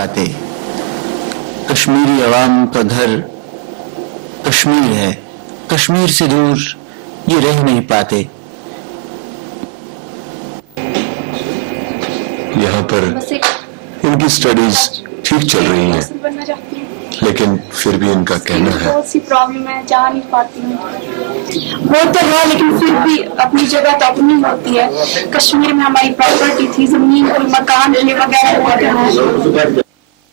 पाते। कश्मीरी अवाम का घर कश्मीर है, कश्मीर से दूर ये रह नहीं पाते। यहाँ पर इनकी स्टडीज ठीक चल रही हैं, लेकिन फिर भी इनका कहना है बहुत सी प्रॉब्लम है, जा नहीं पाती हूँ। वो तो है, लेकिन फिर भी अपनी जगह तो अपनी होती है। कश्मीर में हमारी प्रॉपर्टी थी, जमीन और मकान थे वगैरह,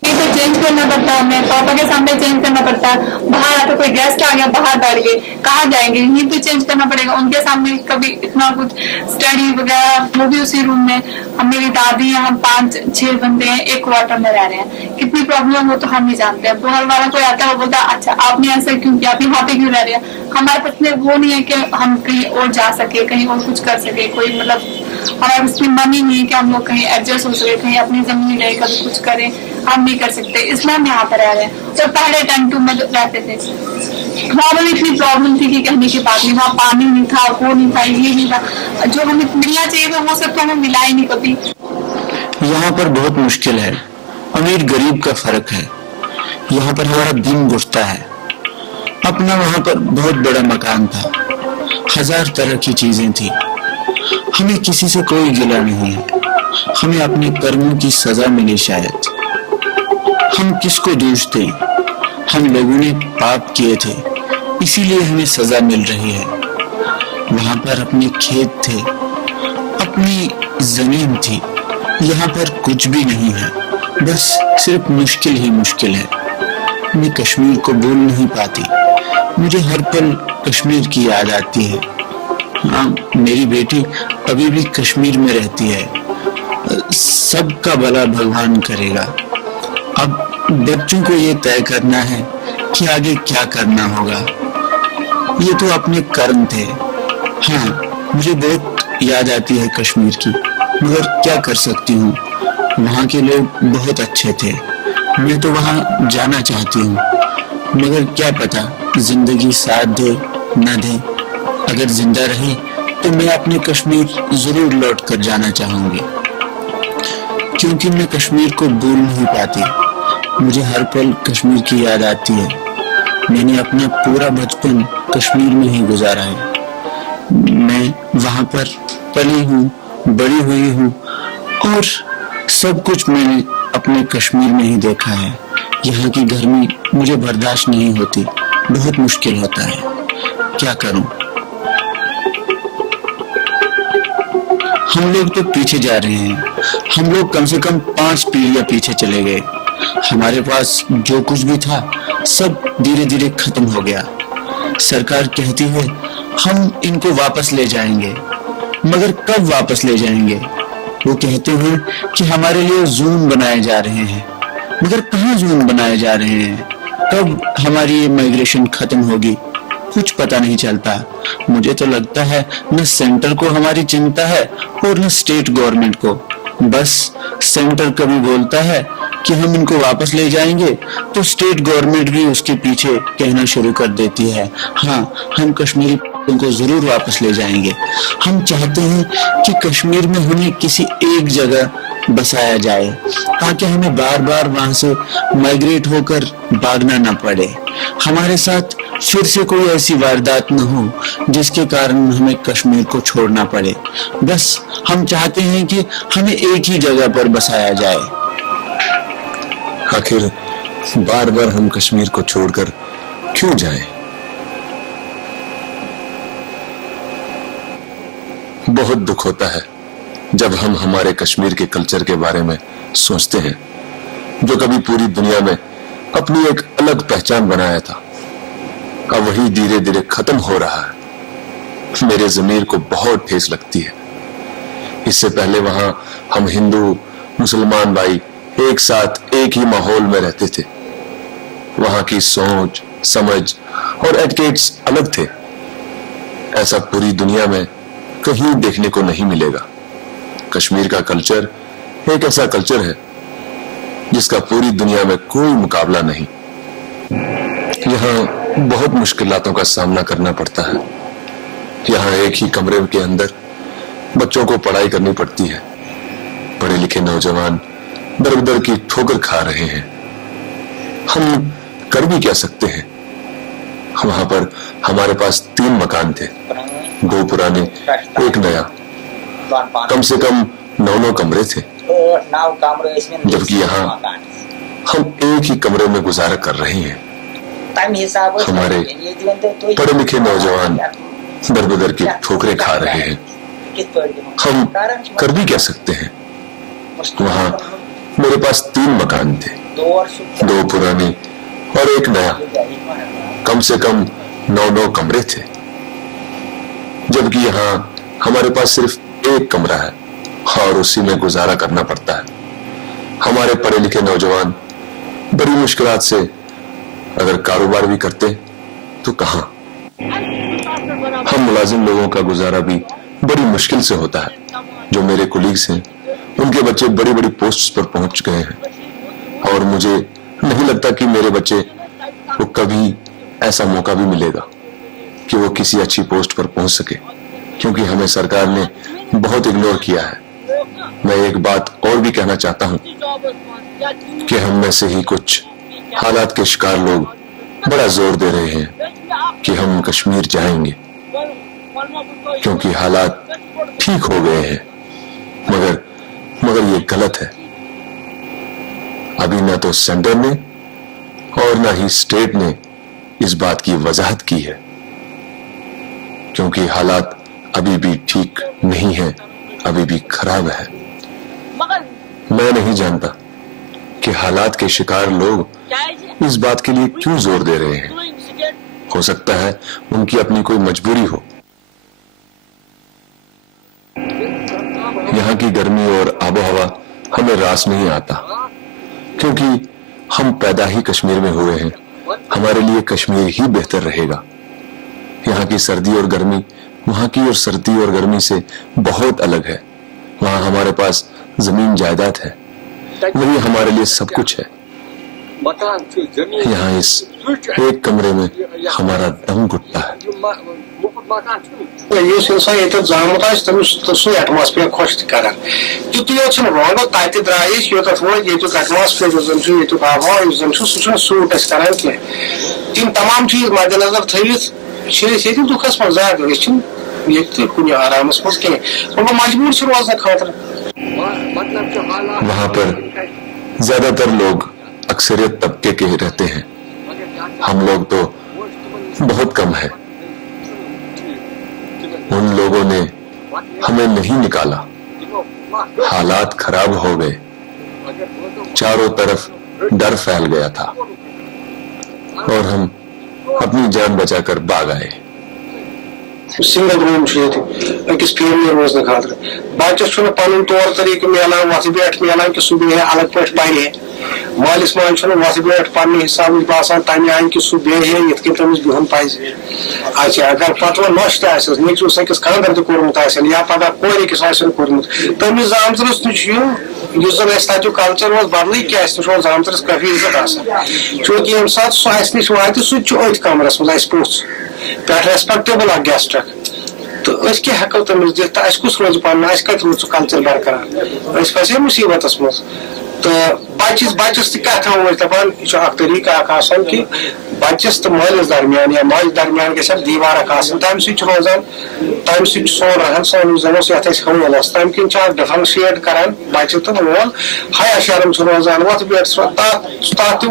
ये तो चेंज करना पड़ता है, हमें पापा के सामने चेंज करना पड़ता है। बाहर आकर कोई गेस्ट आ गया, बाहर बैठ गए, कहाँ जाएंगे, यहीं पे चेंज करना पड़ेगा। उनके सामने कभी इतना कुछ स्टडी वगैरह, वो भी उसी रूम में। हम मेरी दादी हैं, हम 5-6 बंदे हैं, एक क्वार्टर में रह रहे हैं। कितनी प्रॉब्लम हो तो हम ही जानते हैं। बाहर वाला कोई आता है, वो बोलता है अच्छा आपने ऐसा क्यों किया, आप यहाँ पे क्यों रह रहे हैं। हमारे पास में वो नहीं है कि हम कहीं और जा सके, कहीं और कुछ कर सके। कोई मतलब हमारे पास में मनी नहीं है कि हम लोग कहीं एडजस्ट हो सके, कहीं अपनी जमीन ले कभी कुछ करें, हम नहीं कर सकते, इसलिए हम यहाँ पर रह रहे हैं। तो पहले 10-2 में रहते थे, वहाँ पर इतनी प्रॉब्लम थी कि कहने की बात नहीं। वहाँ पानी नहीं था, वो नहीं था, ये नहीं था, जो हमें मिलना चाहिए था वो सब तो हमें मिला ही नहीं कभी। यहाँ पर बहुत मुश्किल है, अमीर गरीब का फर्क है। यहाँ पर हमारा दिन गुजरता है। अपना वहाँ पर बहुत बड़ा मकान था, 1000 तरह की चीजें थी। हमें किसी से कोई गिला नहीं है, हमें अपने कर्मों की सजा मिली शायद। हम किसको दोष दें, हम लोगों ने पाप किए थे, इसीलिए हमें सजा मिल रही है। वहां पर अपने खेत थे, अपनी जमीन थी, यहाँ पर कुछ भी नहीं है, बस सिर्फ मुश्किल ही मुश्किल है। मैं कश्मीर को भूल नहीं पाती, मुझे हर पल कश्मीर की याद आती है। हाँ, मेरी बेटी अभी भी कश्मीर में रहती है। सबका भला भगवान करेगा। अब बच्चों को ये तय करना है कि आगे क्या करना होगा। ये तो अपने कर्म थे। हाँ, मुझे बहुत याद आती है कश्मीर की, मगर क्या कर सकती हूँ, वहाँ के लोग बहुत अच्छे थे। मैं तो वहाँ जाना चाहती हूँ, मगर क्या पता जिंदगी साथ दे न दे। अगर जिंदा रही तो मैं अपने कश्मीर जरूर लौट कर जाना चाहूंगी, क्योंकि मैं कश्मीर को भूल नहीं पाती। मुझे हर पल कश्मीर की याद आती है। मैंने अपना पूरा बचपन कश्मीर में ही गुजारा है। मैं वहां पर पली हूँ, बड़ी हुई हूँ, और सब कुछ मैंने अपने कश्मीर में ही देखा है। यहाँ की गर्मी मुझे बर्दाश्त नहीं होती, बहुत मुश्किल होता है। क्या करूं? हम लोग तो पीछे जा रहे हैं। हम लोग कम से कम 5 पीढ़ियां पीछे चले गए। हमारे पास जो कुछ भी था सब धीरे धीरे खत्म हो गया। सरकार कहती है हम इनको वापस ले जाएंगे, मगर कब वापस ले जाएंगे? वो कहते हैं कि हमारे लिए ज़ोन बनाए जा रहे हैं, मगर कहाँ ज़ोन बनाए जा रहे हैं? कब हमारी ये माइग्रेशन खत्म होगी? कुछ पता नहीं चलता। मुझे तो लगता है न सेंटर को हमारी चिंता है और न स्टेट गवर्नमेंट को। बस सेंटर कभी बोलता है कि हम इनको वापस ले जाएंगे, तो स्टेट गवर्नमेंट भी उसके पीछे कहना शुरू कर देती है हाँ, हम कश्मीरी को जरूर वापस ले जाएंगे। हम चाहते हैं कि कश्मीर में हमें किसी एक जगह बसाया जाए, ताकि हमें बार बार वहां से माइग्रेट होकर भागना न पड़े। हमारे साथ फिर से कोई ऐसी वारदात न हो जिसके कारण हमें कश्मीर को छोड़ना पड़े। बस हम चाहते हैं कि हमें एक ही जगह पर बसाया जाए। आखिर बार बार हम कश्मीर को छोड़कर क्यों जाएं? बहुत दुख होता है जब हम हमारे कश्मीर के कल्चर के बारे में सोचते हैं, जो कभी पूरी दुनिया में अपनी एक अलग पहचान बनाया था। अब वही धीरे धीरे खत्म हो रहा है। मेरे ज़मीर को बहुत ठेस लगती है। इससे पहले वहां हम हिंदू मुसलमान भाई एक साथ एक ही माहौल में रहते थे। वहां की सोच, समझ और एटिकेट्स अलग थे। ऐसा पूरी दुनिया में कहीं देखने को नहीं मिलेगा। कश्मीर का कल्चर एक ऐसा कल्चर है जिसका पूरी दुनिया में कोई मुकाबला नहीं। यहाँ बहुत मुश्किलातों का सामना करना पड़ता है। यहाँ एक ही कमरे के अंदर बच्चों को पढ़ाई करनी पड़ती है। पढ़े लिखे नौजवान दर बदर की ठोकर खा रहे हैं। हम कर भी क्या सकते हैं? वहां पर हमारे पास 3 मकान थे, 2 पुराने, 1 नया। कम से कम 9 कमरे थे, जबकि यहाँ हम एक ही कमरे में गुजारा कर रहे हैं। हमारे पढ़े लिखे नौजवान दर बदर की ठोकरें खा रहे हैं। हम कर भी क्या सकते हैं? वहां मेरे पास 3 मकान थे, 2 पुराने और 1 नया। कम से कम 9 कमरे थे, जबकि यहाँ हमारे पास सिर्फ 1 कमरा है और उसी में गुजारा करना पड़ता है। हमारे पढ़े लिखे नौजवान बड़ी मुश्किलात से अगर कारोबार भी करते तो कहां? हम मुलाजिम लोगों का गुजारा भी बड़ी मुश्किल से होता है। जो मेरे कोलीग्स हैं, उनके बच्चे बड़ी बड़ी पोस्ट्स पर पहुंच गए हैं और मुझे नहीं लगता कि मेरे बच्चे को कभी ऐसा मौका भी मिलेगा कि वो किसी अच्छी पोस्ट पर पहुंच सके, क्योंकि हमें सरकार ने बहुत इग्नोर किया है। मैं एक बात और भी कहना चाहता हूं कि हम में से ही कुछ हालात के शिकार लोग बड़ा जोर दे रहे हैं कि हम कश्मीर जाएंगे क्योंकि हालात ठीक हो गए हैं, मगर ये गलत है। अभी ना तो सेंटर ने और ना ही स्टेट ने इस बात की वजाहत की है, क्योंकि हालात अभी भी ठीक नहीं है, अभी भी खराब है। मैं नहीं जानता कि हालात के शिकार लोग इस बात के लिए क्यों जोर दे रहे हैं। हो सकता है उनकी अपनी कोई मजबूरी हो। यहाँ की गर्मी और आबो हवा हमें रास नहीं आता, क्योंकि हम पैदा ही कश्मीर में हुए हैं। हमारे लिए कश्मीर ही बेहतर रहेगा। यहाँ की सर्दी और गर्मी वहाँ की और सर्दी और गर्मी से बहुत अलग है। वहाँ हमारे पास जमीन जायदाद है, वही हमारे लिए सब कुछ है। यहाँ इस एक कमरे में हमारा दम घुटता है। यस इंसान ये जामुत सू एटमॉस्फेयर खुश कर तुत रोग तत द्राय योत एटमॉस्फेयर ये आबहवा सूट कर तम तमाम चीज मद्देनजर थवित दुखस मज ज्यादा कुछ आरामस मज कह मजबूर रोजन खतर। वहां पर ज्यादातर लोग अक्सरियत तबके के रहते हैं, हम लोग तो बहुत कम है। उन लोगों ने हमें नहीं निकाला, हालात खराब हो गए, चारों तरफ डर फैल गया था और हम अपनी जान बचाकर भाग आए। सिंगल रूम अकिस फैमिली रोजन खतर बच्चस पन तौर तरीके मिलान वथ बैठ मिलान कि सह अलग पे पे मालिस माज वथ बैठ पन्ने हिसाब बसान तमें आय कि सह बेहे ये तमिस बिहन पज। अच्छा अगर पतवा नश तस अकिस खानदर तोर्मुत या पता कोर अकिस कोर्मुत तमिस जामतरस जन तक कल्चर बदल क्या जामतरस काफी इज्जत चूंकि ये सात सह नश वात सह कमरस मज पुछ पे रेस्पेक्टेबल गेस्ट तो क्या हेको तमिस दिख कुछ रोज पन कत रोज कल्चर बरकरार फसे मुसीबत मज तो बच्चस तथा दपान यह तरीका कि बच्चस तो मालिस दरमियान या माज दरमियान गि दीवार तम रोजान तम सोन रहन सहन जन हवल तम कन डिफरेंशिएट करान बच्चे तो मोल हया शर्म रोजान वत बैठ तथ तथ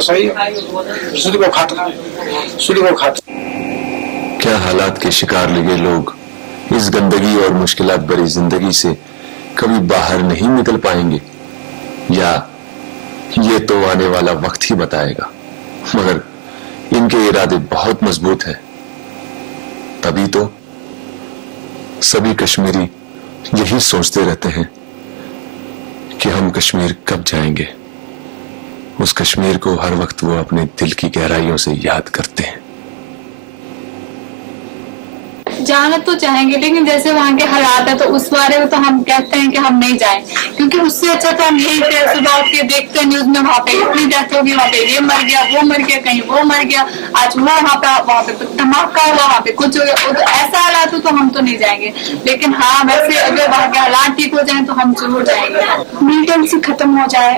सह गो खतर। क्या हालात के शिकार लगे लोग इस गंदगी और मुश्किलात भरी जिंदगी से कभी बाहर नहीं निकल पाएंगे, या ये तो आने वाला वक्त ही बताएगा। मगर इनके इरादे बहुत मजबूत हैं, तभी तो सभी कश्मीरी यही सोचते रहते हैं कि हम कश्मीर कब जाएंगे। उस कश्मीर को हर वक्त वो अपने दिल की गहराइयों से याद करते हैं। जाना तो चाहेंगे, लेकिन जैसे वहाँ के हालात है तो उस बारे में तो हम कहते हैं कि हम नहीं जाएं, क्योंकि उससे अच्छा तो हम यही सुबह उठ के देखते हैं न्यूज में वहाँ पे इतनी डेथ होगी, वहाँ पे ये मर गया, वो मर गया, कहीं वो मर गया, आज वो वहाँ पे धमाका हुआ, वहाँ पे कुछ हो गया, तो ऐसा हालात हो तो हम तो नहीं जाएंगे। लेकिन हाँ वैसे अगर वहाँ के हालात ठीक हो जाए तो हम जरूर जाएंगे। मिलिटेंसी खत्म हो जाए,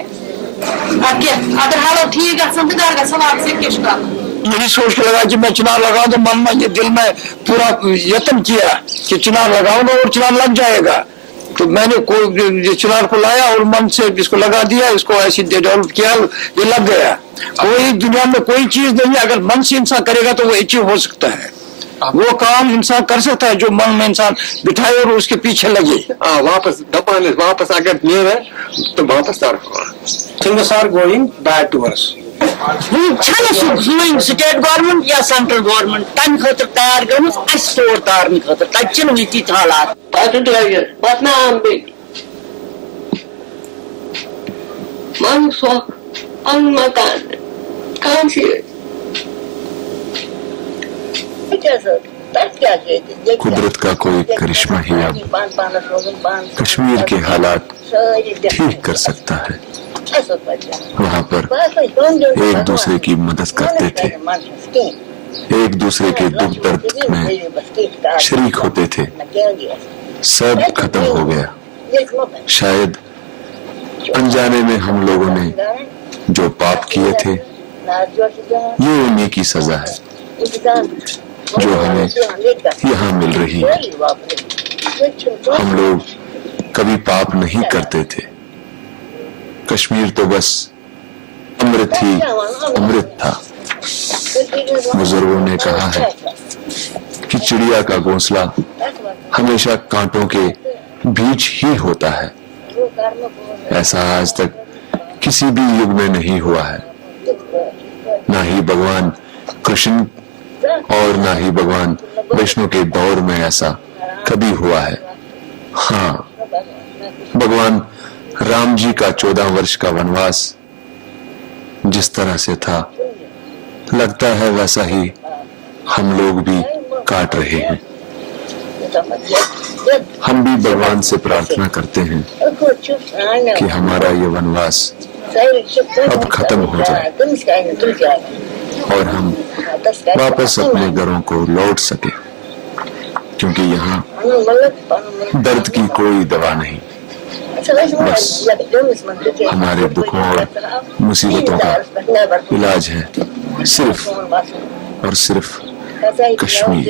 अगर हालात ठीक है संविधान का सवाल से किसका यही सोच के लगा कि मैं चुनाव लगाऊं, तो मन में ये दिल में पूरा यत्न किया कि चुनाव लगाऊंगा और चुनाव लग जाएगा। तो मैंने कोई चुनाव को लाया और मन से इसको लगा दिया, इसको ऐसे डेवलप किया, ये लग गया। कोई दुनिया में कोई चीज नहीं है, अगर मन से इंसान करेगा तो वो अचीव हो सकता है। वो काम इंसान कर सकता है जो मन में इंसान बिठाए और उसके पीछे लगे। वापस अगर नेर है तो वापस things are going bad to us. State government या सेंट्रल गवर्नमेंट तम खतर तैयार गमत तोड़ तारने खतर तन वीती हालात मन सो मकान कौन सी कुदरत का कोई करिश्मा ही अब कश्मीर के हालात ठीक कर सकता है। वहाँ पर एक दूसरे की मदद करते थे, एक दूसरे के दुख दर्द में शरीक होते थे। सब खत्म हो गया। शायद अनजाने में हम लोगों ने जो पाप किए थे ये उन्हीं की सजा है जो हमें यहाँ मिल रही है। हम लोग कभी पाप नहीं करते थे। कश्मीर तो बस अमृत ही अमृत था। बुजुर्गों ने कहा है कि चिड़िया का घोंसला हमेशा कांटों के बीच ही होता है। ऐसा आज तक किसी भी युग में नहीं हुआ है, ना ही भगवान कृष्ण और ना ही भगवान विष्णु के दौर में ऐसा कभी हुआ है। हाँ, भगवान राम जी का 14 वर्ष का वनवास जिस तरह से था, लगता है वैसा ही हम लोग भी काट रहे हैं। हम भी भगवान से प्रार्थना करते हैं कि हमारा ये वनवास अब खत्म हो जाए और हम वापस अपने घरों को लौट सके, क्योंकि यहाँ दर्द की कोई दवा नहीं, बस हमारे दुखों और मुसीबतों का इलाज है सिर्फ और सिर्फ कश्मीर।